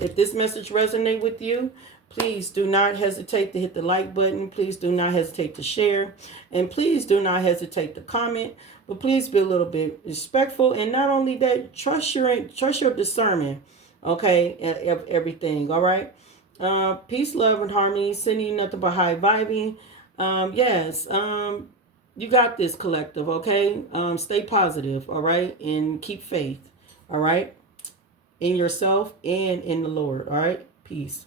if this message resonate with you, please do not hesitate to hit the like button. Please do not hesitate to share. And please do not hesitate to comment. But please be a little bit respectful. And not only that, trust your discernment. Okay, of everything. All right. Peace, love, and harmony. Sending you nothing but high vibing. Yes. You got this, collective. Okay. Stay positive. All right, and keep faith. All right, in yourself and in the Lord. All right. Peace.